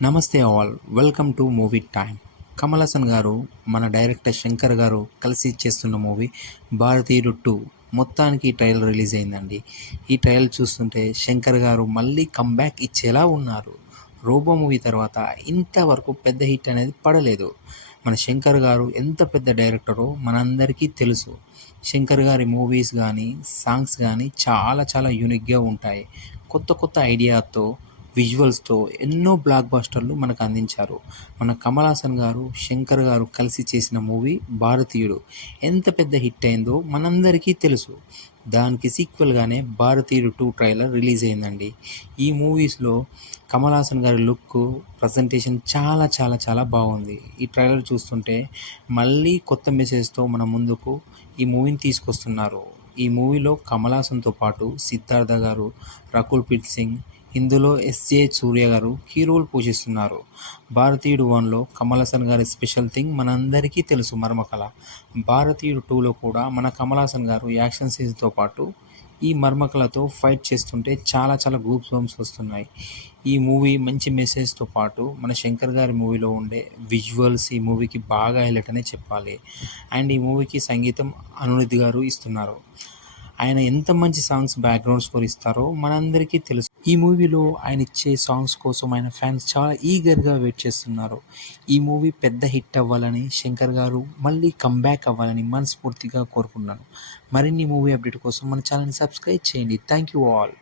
నమస్తే all, welcome to movie time. Kamal Haasan గారు, మన డైరెక్టర్ శంకర్ గారు కలిసి చేస్తున్న మూవీ భారతీయుడు 2 మొత్తానికి ట్రైలర్ రిలీజ్ అయిందండి. ఈ ట్రైలర్ చూస్తుంటే శంకర్ గారు మళ్ళీ కమ్‌బ్యాక్ ఇచ్చేలా ఉన్నారు. 'రోబో' మూవీ తర్వాత ఇంతవరకు పెద్ద హిట్ అనేది పడలేదు. మన శంకర్ గారు ఎంత పెద్ద డైరెక్టరో మనందరికీ తెలుసు. శంకర్ గారి మూవీస్ గానీ, సాంగ్స్ గానీ చాలా చాలా యూనిక్‌గా ఉంటాయి. కొత్త కొత్త ఐడియాతో, విజువల్స్‌తో ఎన్నో బ్లాక్ బస్టర్లు మనకు అందించారు. మన కమల్ హాసన్ గారు, శంకర్ గారు కలిసి చేసిన మూవీ 'భారతీయుడు' ఎంత పెద్ద హిట్ అయిందో మనందరికీ తెలుసు. దానికి సీక్వెల్‌గానే 'భారతీయుడు 2' ట్రైలర్ రిలీజ్ అయిందండి. ఈ మూవీస్‌లో కమల్ హాసన్ గారి లుక్కు, ప్రజెంటేషన్ చాలా చాలా చాలా బాగుంది. ఈ ట్రైలర్ చూస్తుంటే మళ్ళీ కొత్త మెసేజ్‌తో మన ముందుకు ఈ మూవీని తీసుకొస్తున్నారు. ఈ మూవీలో కమల్ హాసన్‌తో పాటు సిద్ధార్థ గారు, రకుల్ ప్రీత్ సింగ్, ఇందులో ఎస్‌జే సూర్య గారు కీ రోల్ పోషిస్తున్నారు. 'భారతీయుడు 1'లో కమల్ హాసన్ గారి స్పెషల్ థింగ్ మనందరికీ తెలుసు, మర్మకళ. 'భారతీయుడు 2'లో కూడా మన కమల్ హాసన్ గారు యాక్షన్ సీన్స్‌తో పాటు ఈ మర్మకళతో ఫైట్ చేస్తుంటే చాలా చాలా గూస్ బంప్స్ వస్తున్నాయి. ఈ మూవీ మంచి మెసేజ్‌తో పాటు మన శంకర్ గారి మూవీలో ఉండే విజువల్స్ ఈ మూవీకి బాగా హైలైట్ అనే చెప్పాలి. అండ్ ఈ మూవీకి సంగీతం అనిరుద్ గారు ఇస్తున్నారు. ఆయన ఎంత మంచి సాంగ్స్ బ్యాక్‌గ్రౌండ్ స్కోర్ ఇస్తారో మనందరికీ తెలుసు. ఈ మూవీలో ఆయన ఇచ్చే సాంగ్స్ కోసం ఆయన ఫ్యాన్స్ చాలా ఈగర్‌గా వెయిట్ చేస్తున్నారు. ఈ మూవీ పెద్ద హిట్ అవ్వాలని, శంకర్ గారు మళ్ళీ కమ్‌బ్యాక్ అవ్వాలని మనస్ఫూర్తిగా కోరుకుంటున్నాను. మరిన్ని మూవీ అప్డేట్ కోసం మన ఛానల్‌ని సబ్స్క్రైబ్ చేయండి. Thank you all.